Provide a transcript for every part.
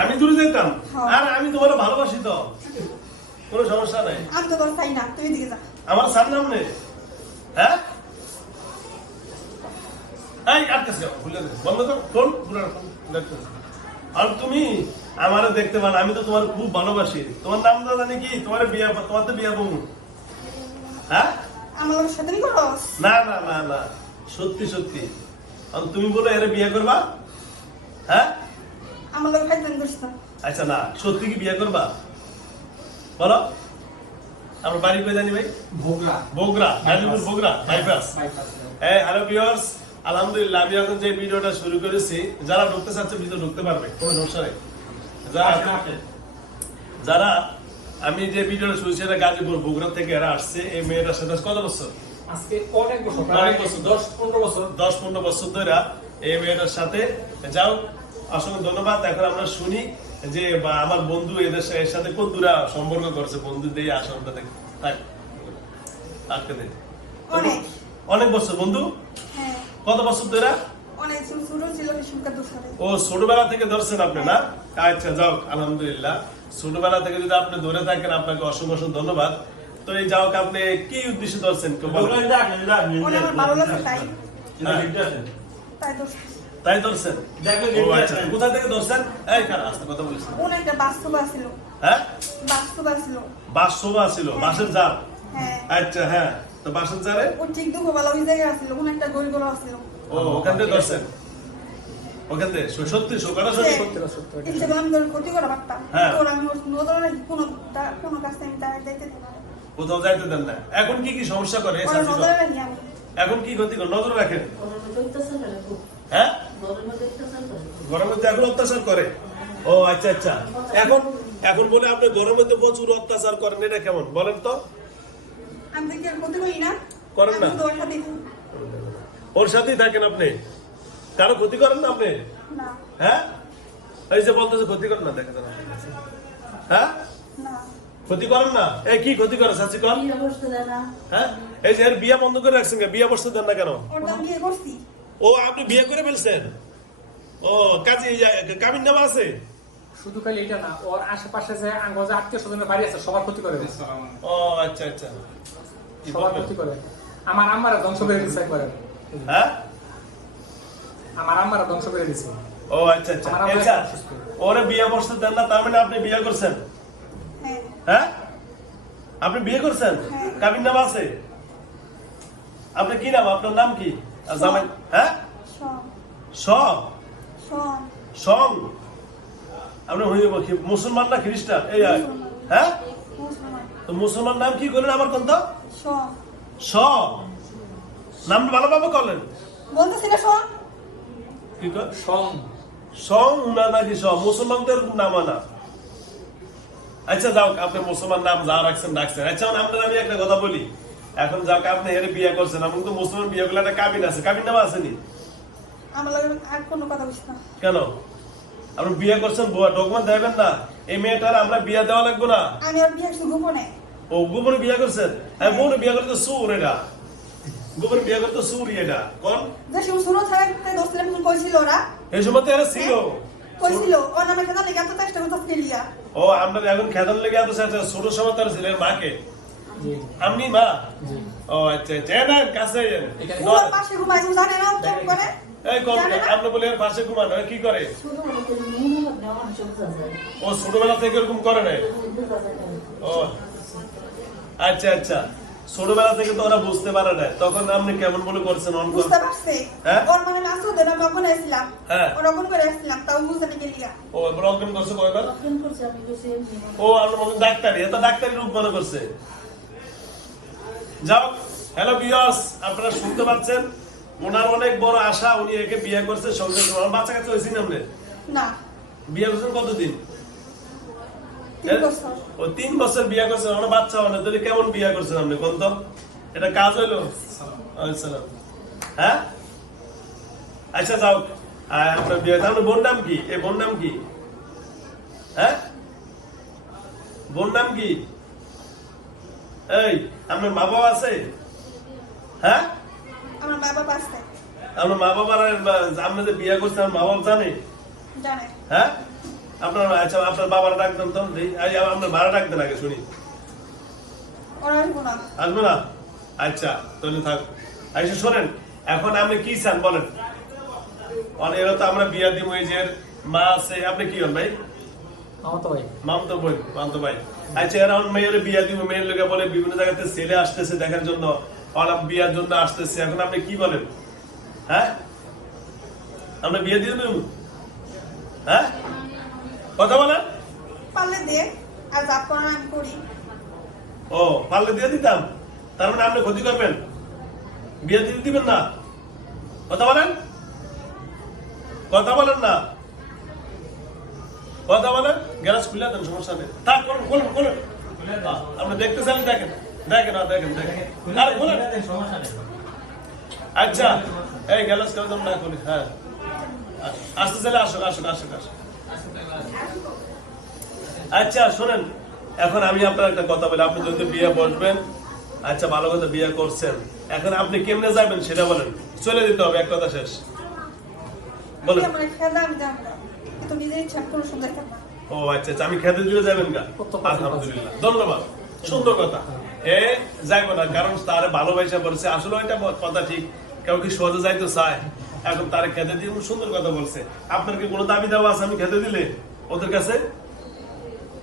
আমি দূরে যেতাম। হ্যাঁ। আর আমি তোমার ভালোবাসি তো। কোনো সমস্যা নাই। আমি তো চাই না তুই এদিকে যা। আমার সামনে হ্যাঁ? এই আটকাছে খুলে বন্ধ কর ফোন পুরো ফোন দেখতে আর তুমি আমারে দেখতে পান আমি তো তোমার খুব ভালোবাসি। তোমার নাম তো জানি কি তোমার বিয়া তোমার তো বিয়া বউ। হ্যাঁ? আমার সাথে না না না না। সত্যি সত্যি। আর তুমি বলে এর বিয়ে করবা? হ্যাঁ? আমার আচ্ছা না সত্যি কি বিয়ে করবা? বলো। আমার বাড়ি কই জানি ভাই? গাজীপুর বগুড়া বাইপাস এই হ্যালো ভিউয়ার্স আলহামদুলিল্লাহ আমি এখন যে ভিডিওটা শুরু করেছি যারা ঢুকতে চাচ্ছে ভিতরে ঢুকতে পারবে কোনো সমস্যা নেই। যারা যারা আমি যে ভিডিওটা শুরু সেটা গাজীপুর বগুড়া থেকে এরা আসছে এই মেয়েটার সাথে কত বছর? আজকে অনেক বছর অনেক বছর। দশ পনেরো বছর। দশ পনেরো বছর ধরে এই মেয়েটার সাথে যাও অসংখ্য ধন্যবাদ। এখন আমরা শুনি যে আমার বন্ধু এদের সাথে কোন দূরা সম্পর্ক করছে বন্ধু দিয়ে আসনটা দেখ। আটকে অনেক। বছর বন্ধু? হ্যাঁ। কত বছর দুসারে ও ছোটবেলা থেকে ধরছেন আপনি না? আচ্ছা যাও আলহামদুলিল্লাহ। ছোটবেলা থেকে যদি আপনি ধরে থাকেন আপনাকে অসংখ্য অসংখ্য ধন্যবাদ। তো এই যাও আপনি কি উদ্দেশ্যে ধরছেন? ভালো লাগে তাই। আছে। তাই ধরছেন? আচ্ছা। কোথা থেকে ধরছেন? এই কারা আস্তে কথা বলেছেন একটা বাস্তব আছিল। হ্যাঁ? বাস্তব ছিল বাসের হ্যাঁ। আচ্ছা হ্যাঁ। তো বাসের ও ঠিক ওই জায়গায় একটা গড়ি গড়া আছিল। ও ওখান থেকে ধরছেন? ওখান থেকে? স- সত্যি সত্যি? সত্যি ক্ষতি করা পারতাম হ্যাঁ। তোর আমি নজর রাখি কোনো তা- কোনো কাছে আমি তার যাইতে দিই না কোথাও যাইতে দেন না। এখন কি কি সমস্যা করে? এখন কি ক্ষতি করে? নজর রাখেন। হ্যাঁ? গরমের মধ্যে এখন অত্যাচার করে? ও আচ্ছা আচ্ছা। এখন এখন বলে আপনি গরমের মধ্যে প্রচুর অত্যাচার করেন এটা কেমন? বলেন তো। করেন না? ওর সাথেই থাকেন আপনি? কারও ক্ষতি করেন না আপনি? হ্যাঁ? এই যে বলতেছে ক্ষতি করেন না দেখা যাবে হ্যাঁ ক্ষতি করেন না? এই কি ক্ষতি করে চাচি কর। হ্যাঁ? এই যে এর বিয়া বন্ধ করে রাখছেন? বিয়া বসতে দেন না কেন? ওর তো আমি বিয়ে করছি। ও আপনি বিয়ে করে ফেলছেন? ও কাজে কামিন নামা আছে? শুধু খালি এটা না ওর আশেপাশে যে আঙ্গ যে আত্মীয় স্বজনের বাড়ি আছে সবার ক্ষতি করে ও আচ্ছা আচ্ছা। সবার ক্ষতি করে। আমার আম্মারা ধ্বংস করে দিচ্ছে একবারে। হ্যাঁ? আমার আম্মারা ধ্বংস করে দিচ্ছে ও আচ্ছা আচ্ছা। আচ্ছা ওরে বিয়ে বসতে দেন না তার মানে আপনি বিয়ে করছেন? হ্যাঁ। হ্যাঁ? আপনি বিয়ে করছেন? হ্যাঁ। কাবিন নাম আছে? আপনার কি নাম? আপনার নাম কি? জামাই হ্যাঁ সব সং আপনি মুসলমান না খ্রিস্টান এই হ্যাঁ তো মুসলমান নাম কি করলেন আমার নামটা ভালোভাবে করলেন সব কি কর সং সং না নাকি সব মুসলমানদের নাম না আচ্ছা যাও আপনি মুসলমান নাম যা রাখছেন রাখছেন আচ্ছা আপনার আমি একটা কথা বলি এখন যাও আপনি এর বিয়ে করছেন আপনি তো মুসলমান বিয়ে করলে একটা কাবিন আছে। কাবিন নাম আসেনি? আমার আর কোনো কথা বুঝিস না। কেন? আপনি বিয়ে করছেন ডকুমেন্ট দেবেন না? এই মেয়েটার আমরা বিয়ে দেওয়া লাগবো না। আমি আর বিয়ে গোপনে। ও গোপনে বিয়ে করছেন? হ্যাঁ বোন বিয়ে করতে সুর এটা। গোপনে বিয়ে করতে সুর এটা। কোন? যে থাকতে কইছিল ওরা। এই সময় তো এরা ছিল। কইছিল। ওর নামে কেন লেগে এত চেষ্টা করতে খেলিয়া ও আমরা এখন খেদন লেগে এত চাইছে ছোট সময় তার ছেলের মাকে। আপনি মা? ও আচ্ছা আচ্ছা। না কাছে এন। এখানে ওর পাশে ঘুমাই জানে না করে এই কোন আপনি বলে এর পাশে ঘুমানো কি করে? ছোটবেলা থেকে মেয়ে হলো নেওয়া চোখ যায়। ও ছোটবেলা থেকে এরকম করে নাই? বুঝতে পারে না। ও। আচ্ছা আচ্ছা। ছোটবেলা থেকে তো ওরা বুঝতে পারে না তখন আপনি কেমন বলে করছেন অন বুঝতে পারছে। হ্যাঁ? ওর মানে কখন হ্যাঁ। ওরকম করে আসছিলাম তাও বুঝতে না গেলিয়া ও এবার অজ্ঞান করছে কয়বার? তখন করছে আমি কইছি এমনি ও আপনার ডাক্তারি এটা ডাক্তারি রূপ মনে করছে। যাও হ্যালো বিয়স আপনারা শুনতে পাচ্ছেন? ওনার অনেক বড় আশা উনি একে বিয়ে করছে সংসার করবে। বাচ্চা কাছে হয়েছি না না। বিয়ে করছেন কতদিন? ও তিন বছর বিয়ে করছেন আমার বাচ্চা মানে তাহলে কেমন বিয়ে করছেন আপনি? কোন তো? এটা কাজ হইল? হ্যাঁ? আচ্ছা যাও। আপনার বিয়ে আপনার বোন নাম কি? এই বোন নাম কি? হ্যাঁ? বোন নাম কি? এই আপনার মা বাবা আছে? হ্যাঁ? আমার মা বাবা আছে। আপনার মা বাবার আপনি যে বিয়ে করছেন মা বাবা জানে? জানে। হ্যাঁ? আপনার আচ্ছা আপনার বাবার ডাক দেন তো। এই, আপনার ভাড়া ডাক দেন আগে শুনি। আসব না। আচ্ছা তাহলে থাক। আচ্ছা শোনেন এখন আপনি কি চান বলেন? অনেক এরা তো আমরা বিয়া দিব এই যে মা আছে। আপনি কি হন ভাই? আমার তো ভাই। মামতো ভাই মামতো ভাই। আচ্ছা এরা মেয়ের বিয়া দিব মেয়ের লোকে বলে বিভিন্ন জায়গাতে ছেলে আসতেছে দেখার জন্য বিয়ার জন্য আসতেছে। এখন আপনি কি বলেন? হ্যাঁ? আমরা বিয়ে দিয়ে দেব? হ্যাঁ? কথা বলেন। পারলে দে আর জাত আমি করি। ও পারলে দিয়ে দিতাম। তার মানে আপনি ক্ষতি করবেন। বিয়ে দিতে দিবেন না। কথা বলেন। কথা বলেন না। কথা বলেন, গ্যারাজ খুলে দেন, সমস্যা নেই। আপনি দেখতে চান দেখেন দেখেন দেখেন দেখেন। আরে আচ্ছা এই গ্যালাস না হ্যাঁ। আসতে চাইলে আচ্ছা শোনেন, এখন আমি আপনার একটা কথা বলি, আপনি যদি বিয়ে বসবেন আচ্ছা ভালো কথা বিয়ে করছেন, এখন আপনি কেমনে যাবেন সেটা বলেন। চলে দিতে হবে, এক কথা শেষ। বলেন। ইচ্ছা কোনো সময় ও আচ্ছা আচ্ছা আমি খেতে দিলে যাবেন না আলহামদুলিল্লাহ। ধন্যবাদ। সুন্দর কথা। এ যাইবো না কারণ তারে ভালোবাসা বলছে। আসলে এটা কথা ঠিক। কেউ কি সহজে যাইতে? চায় এখন তারে খেতে দিয়ে সুন্দর কথা বলছে। আপনার কি কোনো দাবি দেওয়া আছে আমি খেতে দিলে? ওদের কাছে?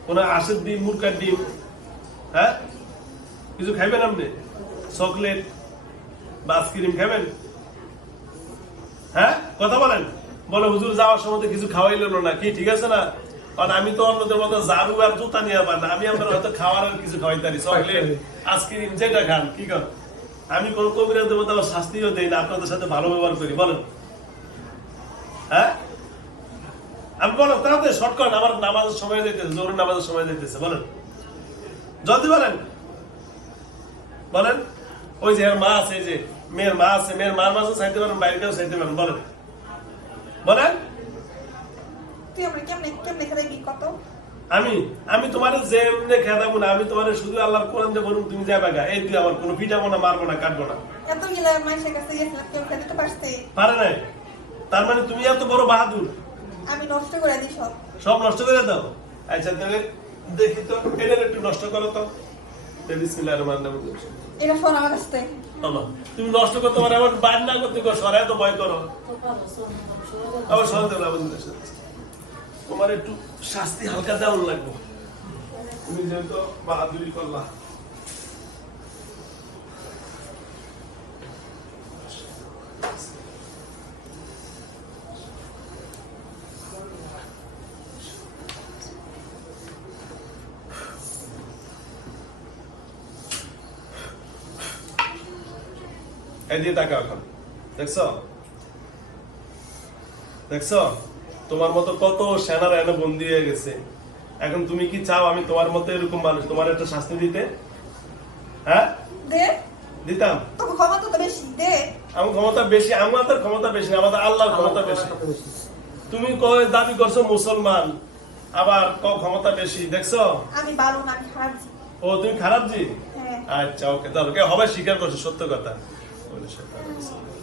কোনো আশের ডিম মুরকার ডিম? হ্যাঁ? কিছু খাইবেন আপনি? চকলেট বা আইসক্রিম খাবেন হ্যাঁ? কথা বলেন। বলে হুজুর যাওয়ার সময় তো কিছু খাওয়াইলেন না কি ঠিক আছে না? কারণ আমি তো অন্যদের মতো জারু আর জুতা নিয়ে পার না। আমি আপনার হয়তো খাওয়ার আর কিছু খাওয়াইতারি। চকলেট আইসক্রিম যেটা খান কি কর আমি কোন কবিরা দেবতা শাস্তিও দেই না আপনাদের সাথে ভালো ব্যবহার করি বলেন। হ্যাঁ? আমি বলেন তাড়াতাড়ি শর্ট করেন আমার নামাজের সময় যাইতেছে জোর নামাজের সময় যাইতেছে বলেন। জলদি বলেন। বলেন। ওই যে মা আছে যে মেয়ের মা আছে মেয়ের মার মাঝে চাইতে পারেন বাইরেটাও চাইতে পারেন বলেন। বলেন। তুই আমরা কেমনে কেমনে খেলাবি কত? আমি আমি তোমার যে এমনি খেদাবো না আমি তোমার শুধু আল্লাহর কোরআন যে বলুন তুমি যাবে গা। এই তুই আমার কোনো পিটাবো না মারবো না কাটবো না। এত গিলা মানুষের কাছে গেছিলাম কেউ খেতে তো পারছে। পারে নাই। তার মানে তুমি এত বড় বাহাদুর। আমি নষ্ট করে দিই সব। সব নষ্ট করে দাও। আচ্ছা তাহলে দেখি তো এটা একটু নষ্ট করো তো। বিসমিল্লাহির রহমানির রহিম। এটা শোন আমার কাছ বাবা, তুমি নষ্ট করতে পারো আবার বাদ না করতে করো সরাই তো ভয় করো পারো আবার সরাতে আবার জিনিস আছে। তোমার একটু শাস্তি হালকা দেওয়ান লাগবে তুমি যেহেতু বাহাদুরি করলা এখন দেখছ? দেখছ? তোমার মতো কত সেনারা এনে বন্দি হয়ে গেছে। এখন তুমি কি চাও আমি তোমার মতো এরকম মানুষ তোমার একটা শাস্তি দিতে? হ্যাঁ? দে। দিতাম। ক্ষমতা তো বেশি দে। আমার ক্ষমতা বেশি ক্ষমতা বেশি আমাদের আল্লাহর ক্ষমতা বেশি। তুমি কয় দাবি করছ মুসলমান আবার ক ক্ষমতা বেশি দেখছ? আমি ভালো না খারাপ ও তুমি খারাপ জি? হ্যাঁ। আচ্ছা ওকে তাহলে হবে স্বীকার করছ সত্য কথা। এই,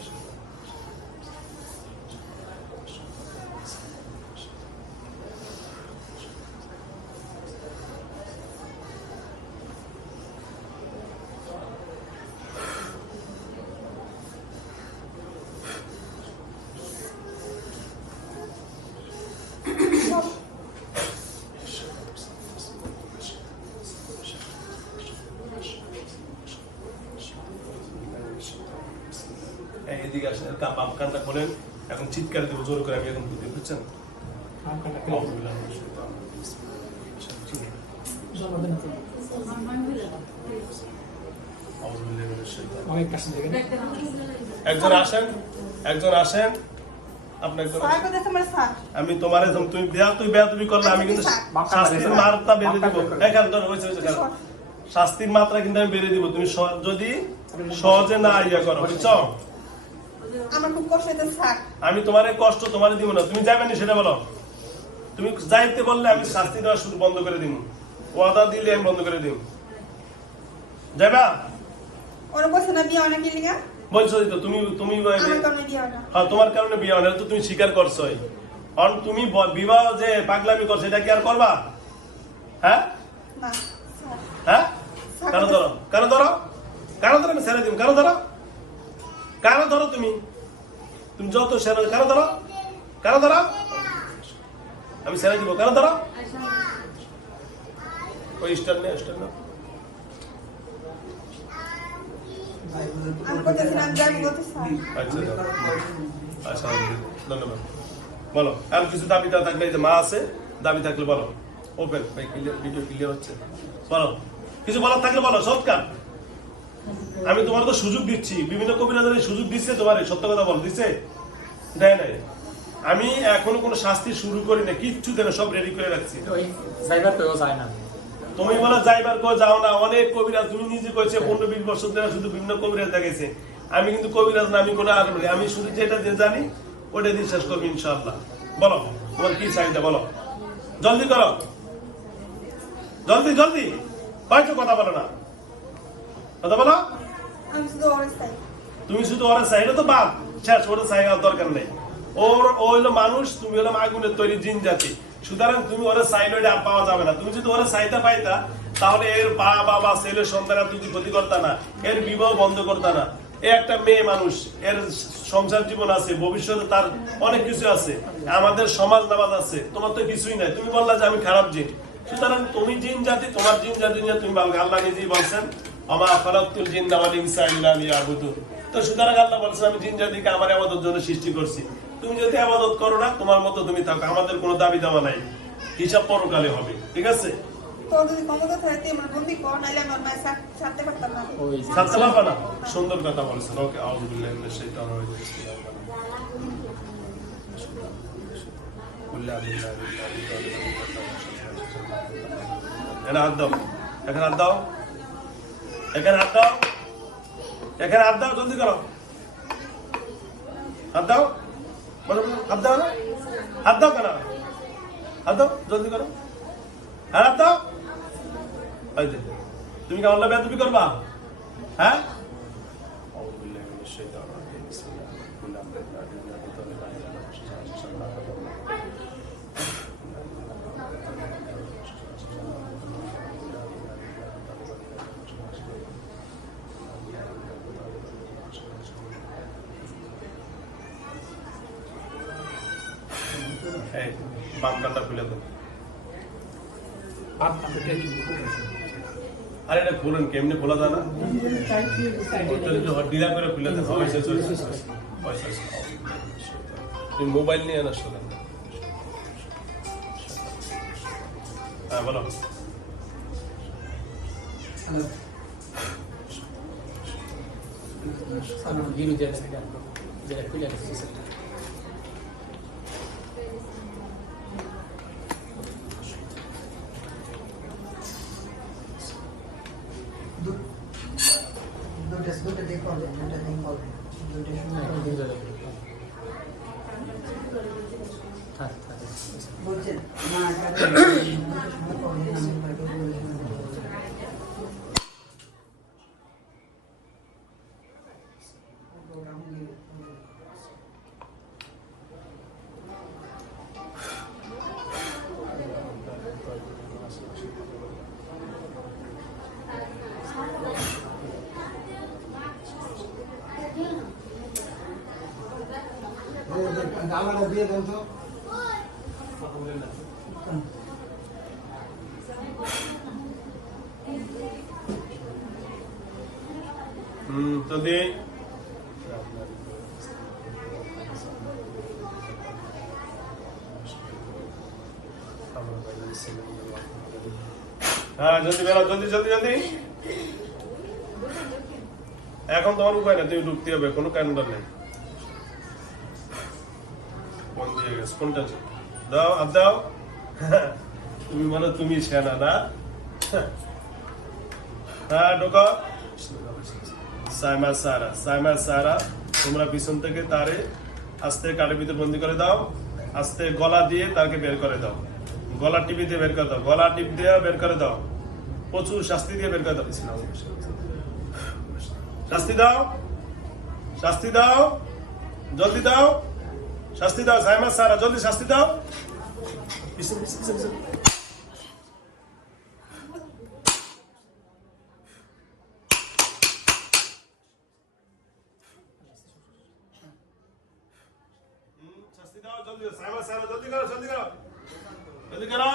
বাম কানটা খোলেন এখন চিৎকার দেবো জোর করে আমি এখন বুঝতে একজন আসেন একজন আসেন। আমি তোমার তুমি বেয়া তুই বেয়া তুমি করলে আমি কিন্তু শাস্তির মাত্রা বেড়ে দিব। এখান? শাস্তির মাত্রা কিন্তু আমি বেড়ে দিব। তুমি যদি সহজে না ইয়া করো বুঝছ? আমার খুব কষ্ট হইতে আমি তোমার কষ্ট তোমার দিব না। তুমি যাবে না সেটা বলো। তুমি যাইতে বললে আমি শাস্তি দেওয়া শুরু বন্ধ করে দিব ওয়াদা দিলে আমি বন্ধ করে দিব যাবা ওরা বলছে না বিয়ে অনেক লিগা? বলছো তো তুমি কারণে হয় তোমার কারণে বিয়ে হয় তো তুমি স্বীকার করছোই। আর তুমি বিবাহ যে পাগলামি করছ এটা কি আর করবা? হ্যাঁ? হ্যাঁ? কেন ধরো কেন ধরো। কেন ধরো আমি ছেড়ে দিব কেন ধরো। কেন ধরো তুমি। তুমি যত সেরে কেন ধরো। কেন ধরো। আমি ছেড়ে দিব কেন ধরো। ওই স্টার আচ্ছা আচ্ছা ধন্যবাদ। বলো, আর কিছু দাবি থাকলে মা আছে, দাবি থাকলে বলো। ওপেন ভিডিও ক্লিয়ার হচ্ছে। বলো, কিছু বলার থাকলে বলো, সৎকার। আমি তোমার তো সুযোগ দিচ্ছি। বিভিন্ন কবিরাজের সুযোগ দিচ্ছে তোমার এই সত্য কথা বল দিচ্ছে? দেয় নাই। আমি এখনও কোনো শাস্তি শুরু করি না কিচ্ছু দেয় না সব রেডি করে রাখছি। তুমি বলো যাইবার কো যাও না। অনেক কবিরাজ তুমি নিজে কইছে পনেরো বিশ বছর ধরে শুধু বিভিন্ন কবিরাজ দেখেছে আমি কিন্তু কবিরাজ না আমি কোনো আর বলি আমি শুধু যেটা যে জানি ওটা দিয়ে শেষ করব ইনশাল্লাহ বলো তোমার কি চাহিদা বলো। জলদি করো। জলদি জলদি। হয়তো কথা বলো না। কথা বলো। তুমি শুধু চাই তো বাদ। শেষ চাই দরকার নেই। ওর, ও হইল মানুষ, তুমি হলো আগুনের তৈরি জিন জাতি। সুতরাং তুমি ওরা চাইলে পাওয়া যাবে না। তুমি যদি ওরা চাইতে পাইতা, তাহলে এর বাবা ছেলে, সন্তান আর তুমি ক্ষতি করতা না, এর বিবাহ বন্ধ করতা না। এ একটা মেয়ে মানুষ, এর সংসার জীবন আছে, ভবিষ্যতে তার অনেক কিছু আছে, আমাদের সমাজ নামাজ আছে, তোমার তো কিছুই নাই। তুমি বললা যে আমি খারাপ জিন। সুতরাং তুমি জিন জাতি, তোমার জিন জাতি নিয়ে তুমি আল্লাহ নিজেই বলছেন আমা ফালাতুল জিন ওয়াল ইনসা ইল্লা লিয়াবুদুন। তো সুতরাং আল্লাহ বলছেন আমি জিন জাতিকে আমার আবাদত জন্য সৃষ্টি করছি। তুমি যদি আবাদত করো না তোমার মতো তুমি থাকো। আমাদের কোনো দাবি দাওয়া নাই। হিসাব পরকালে হবে। ঠিক আছে? সুন্দর কথা বলছেন। ওকে এখানে হাত দাও। এখানে হাত দাও। এখানে হাত দাও। এখানে হাত দাও, জলদি করো। হাত দাও। হাত দাও না? হাত দাও কেন? হাত দাও, জলদি করো। হ্যাঁ হাত দাও। তুমি লাগবে তুমি করবা? হ্যাঁ? বাম কানটা খুলে দাও। আরে এটা খুলেন কেমনে খোলা যায় না? ডিলা করে খুলে দেন। শেষ যাবে। হয় শেষ। তুমি মোবাইল নিয়ে আনা শোনেন হ্যাঁ বলো। যেটা খুলে দিচ্ছে দুটো দুটো দিয়ে করবেন দুটো দিয়ে করবেন দুটো সময় থাক থাক বলছেন না দুটো সময় করবেন আমি বাকি বলছি আমার দিয়ে দেন তো। হ্যাঁ এখন তোমার উপায় না তুমি ঢুকতে হবে, কোনো ক্যালেন্ডার নেই। কোন গেছে কোনটা দাও হাত দাও। তুমি তুমি সেনা না। হ্যাঁ ঢোকা। সাইমা সারা সাইমা সারা, তোমরা পিছন থেকে তারে আস্তে কাঠের ভিতরে বন্দি করে দাও, আস্তে গলা দিয়ে তাকে বের করে দাও। গলা টিপি দিয়ে বের করে দাও, গলা টিপ দিয়ে বের করে দাও। প্রচুর শাস্তি দিয়ে বের করে দাও। শাস্তি দাও শাস্তি দাও জলদি দাও শাস্তি দাও সাইমা সারা জলদি শাস্তি দাও পিছনে, পিছনে, পিছনে, পিছনে। হুম, শাস্তি দাও জলদি দাও সাইমা সারা জলদি করো জলদি করো জলদি করো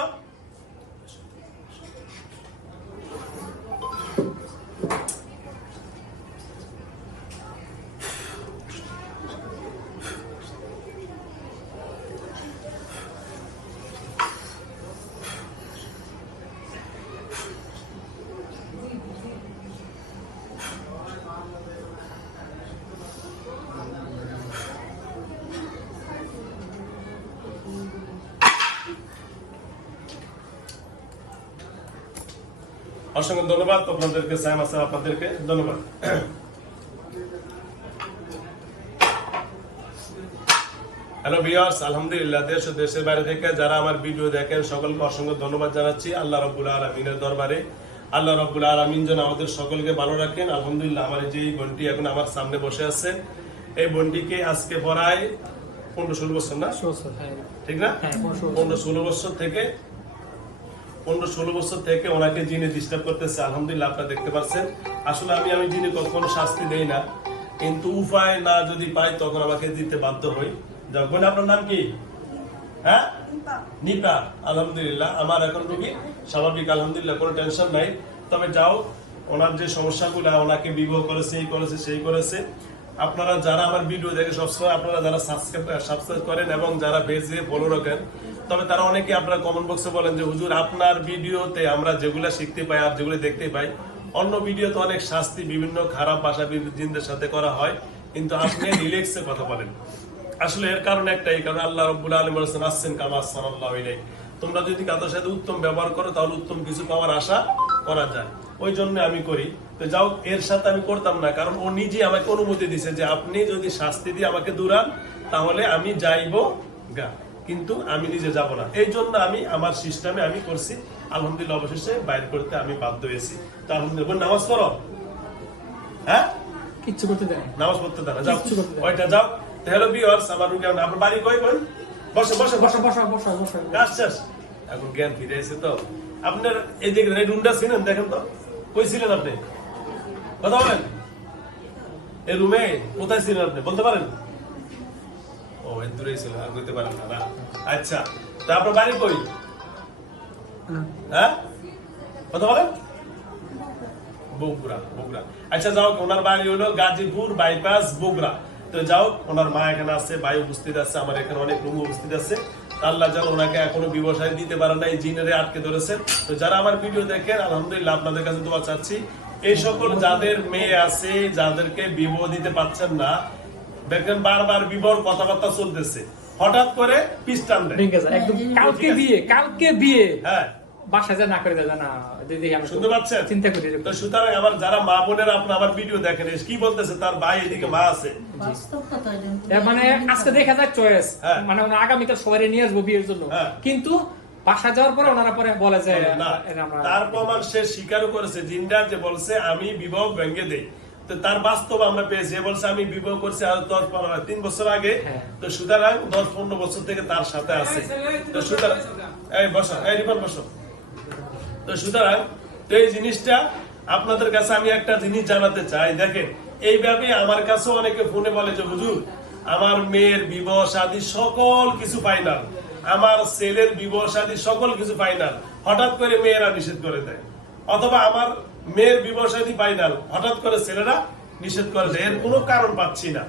অসংখ্য ধন্যবাদ আপনাদেরকে সাইমা স্যার আপনাদেরকে ধন্যবাদ। হ্যালো ভিউয়ার্স আলহামদুলিল্লাহ দেশ ও দেশের বাইরে থেকে যারা আমার ভিডিও দেখেন সকলকে অসংখ্য ধন্যবাদ জানাচ্ছি। আল্লাহ রব্বুল আলমিনের দরবারে। আল্লাহ রব্বুল আলমিন যেন আমাদের সকলকে ভালো রাখেন। আলহামদুলিল্লাহ আমার যে বোনটি এখন আমার সামনে বসে আছে এই বোনটিকে আজকে পড়ায় পনেরো ষোলো বছর না? হ্যাঁ। ঠিক না? হ্যাঁ। পনেরো ষোলো বছর থেকে পনেরো ষোলো বছর থেকে ওনাকে যিনি ডিস্টার্ব করতেছে আলহামদুলিল্লাহ আপনারা দেখতে পাচ্ছেন। আসলে আমি আমি যিনি কখনো শাস্তি দেই না কিন্তু উপায় না যদি পাই তখন আমাকে দিতে বাধ্য হই। যখন আপনার নাম কি? হ্যাঁ? নিপা। আলহামদুলিল্লাহ। আমার এখন রুগী স্বাভাবিক আলহামদুলিল্লাহ কোনো টেনশন নাই। তবে যাও ওনার যে সমস্যাগুলো ওনাকে বিবাহ করেছে এই করেছে সেই করেছে। আপনারা যারা আমার ভিডিও দেখে সবসময় আপনারা যারা সাবস্ক্রাইব সাবস্ক্রাইব করেন এবং যারা পেজে ফলো রাখেন, তবে তারা অনেকে আপনারা কমেন্ট বক্সে বলেন যে, হুজুর, আপনার ভিডিওতে আমরা যেগুলো শিখতে পাই আর যেগুলো দেখতে পাই, অন্য ভিডিওতে অনেক শাস্তি, বিভিন্ন খারাপ ভাষা জিনদের সাথে করা হয়, কিন্তু আপনি রিল্যাক্সে কথা বলেন আসলে এর কারণ একটাই, কারণ আল্লাহ রব্বুল আলম বলেছেন আসছেন কামা সাল্লাহ। তোমরা যদি কাদের সাথে উত্তম ব্যবহার করো, তাহলে উত্তম কিছু পাওয়ার আশা করা যায় ওই জন্য আমি করি। তো যাও এর সাথে আমি করতাম না কারণ ও নিজে আমাকে অনুমতি দিছে যে আপনি যদি শাস্তি দিয়ে আমাকে দূরান তাহলে আমি যাইব গা। কিন্তু আমি নিজে যাব না। এই জন্য আমি আমার সিস্টেমে আমি করছি। আলহামদুলিল্লাহ অবশেষে বাইর করতে আমি বাধ্য হয়েছি। তো আলহামদুলিল্লাহ নামাজ পড়ো? হ্যাঁ? কিচ্ছু করতে দেয় নামাজ পড়তে দেয় না যাও। ওইটা যাও। হ্যালো বিয়ার্স আমার রুগী আপনার বাড়ি কই কোন বসে বসে বসে। বসো বসো বসো এখন জ্ঞান ফিরে এসে তো। আপনার এই যে রেড রুমটা ছিলেন দেখেন তো। আপনি? কথা বলেন। এই রুমে কোথায় ছিলেন আপনি? বলতে পারেন? ও দূরেই ছিল, আর বলতে পারেন না আচ্ছা তা আপনার বাড়ি কই? হ্যাঁ। কথা বলেন। বগুড়া বগুড়া। আচ্ছা যাও ওনার বাড়ি হলো গাজীপুর বাইপাস বগুড়া। তো যাও ওনার মা এখানে আছে, ভাই উপস্থিত আছে, আমার এখানে অনেক রুম উপস্থিত আছে। আল্লাহ যেন ওনাকে এখনও বিবসায় দিতে পারে না এই জিনেরে আটকে ধরেছে তো যারা আমার ভিডিও দেখেন আলহামদুলিল্লাহ আপনাদের কাছে দোয়া চাচ্ছি। এই সকল যাদের মেয়ে আছে যাদেরকে বিবাহ দিতে পারছেন না দেখেন বারবার বিবাহ কথাবার্তা চলতেছে। হঠাৎ করে পিস্টান দেয়। একদম কালকে বিয়ে কালকে বিয়ে। হ্যাঁ। বাসা যা না করে দেয় না। দিদি শুনতে পাচ্ছেন? চিন্তা করি তো সুতরাং আমার যারা মা বোনেরা আপনার আমার ভিডিও দেখেন কি বলতেছে তার ভাই এদিকে মা আছে। মানে আজকে দেখা যায় চয়েস হ্যাঁ। মানে আগামীকাল সবাই নিয়ে আসব বিয়ের জন্য। হ্যাঁ। কিন্তু বাসা যাওয়ার পরে ওনারা পরে বলে যে আমরা- তার প্রমাণ সে স্বীকারও করেছে। জিন্দার যে বলছে আমি বিবাহ ভেঙে দেই। তো তার বাস্তব আমরা পেয়েছি। এ বলছে আমি বিবাহ করছি আজ দশ পনেরো তিন বছর আগে। হ্যাঁ। তো সুতরাং দশ পনেরো বছর থেকে তার সাথে আছে। তো সুতরাং এই বসো এই রিপন বসো। তো সুতরাং তো এই জিনিসটা আপনাদের কাছে আমি একটা জিনিস জানাতে চাই। দেখেন এইভাবে আমার কাছে অনেকে ফোনে বলে যে হুজুর আমার মেয়ের বিবাহ শাদী সকল কিছু ফাইনাল আমার ছেলের বিবাহ শাদী সকল কিছু ফাইনাল হঠাৎ করে মেয়েরা নিষেধ করে দেয়। অথবা আমার মেয়ের বিবাহ শাদী ফাইনাল হঠাৎ করে ছেলেরা নিষেধ করে দেয়। এর কোনো কারণ পাচ্ছি না।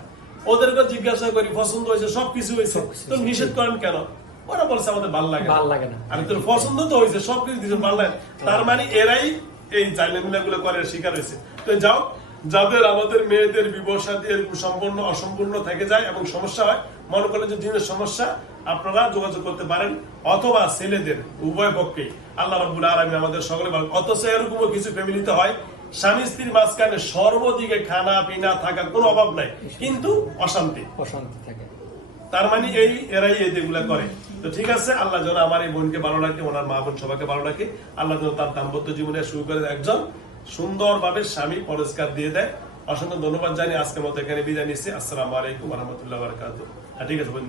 ওদেরকে জিজ্ঞাসা করি পছন্দ হয়েছে? সবকিছু হয়েছে? তো নিষেধ করেন কেন? ওরা বলছে আমাদের ভালো লাগে ভালো লাগে না। আমি তোর পছন্দ তো হয়েছে সবকিছু দিতে পারলেন তার মানে এরাই এই জাইলেমিনা গুলো করে শিকার হয়েছে। তো যাও যাদের আমাদের মেয়েদের সাথী এরকম সম্পূর্ণ অসম্পূর্ণ থেকে যায় এবং সমস্যা হয় মনে করলে যে দিনের সমস্যা আপনারা যোগাযোগ করতে পারেন অথবা ছেলেদের উভয় পক্ষে আল্লাহ রাব্বুল আলামিন আমাদের সকলে ভালো অথচ এরকমও কিছু ফ্যামিলিতে হয় স্বামী স্ত্রীর মাঝখানে সর্বদিকে খানা পিনা থাকার কোনো অভাব নাই কিন্তু অশান্তি। অশান্তি থাকে। তার মানে এই এরাই এই যেগুলা করে। তো ঠিক আছে, আল্লাহ যেন আমার এই বোনকে ভালো রাখে, ওনার মা বোন সবাইকে ভালো রাখে। আল্লাহ যেন তার দাম্পত্য জীবনে শুরু করে একজন সুন্দরভাবে স্বামী পরিষ্কার দিয়ে দেয়। অসংখ্য ধন্যবাদ জানি, আজকের মতো এখানে বিদায় নিচ্ছি। আসসালামু আলাইকুম রহমতুল্লাহ বারকাত ঠিক আছে, বোন